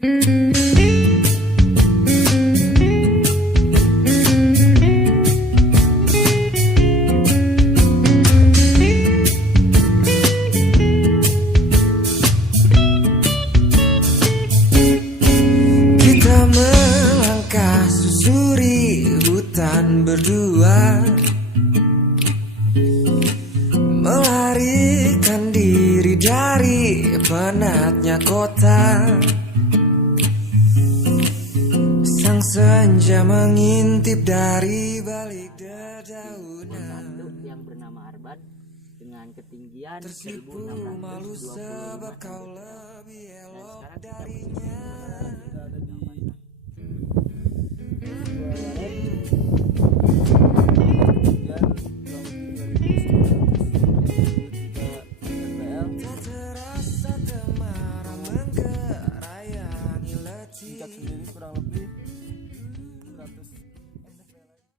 Kita melangkah susuri hutan berdua, melarikan diri dari penatnya kota. Sang senja mengintip dari balik dedaunan, yang bernama Arban dengan ketinggian tersipu malu sebab kau lebih elok darinya. Tak terasa temaram menggerayangi letih. Sendiri kurang lebih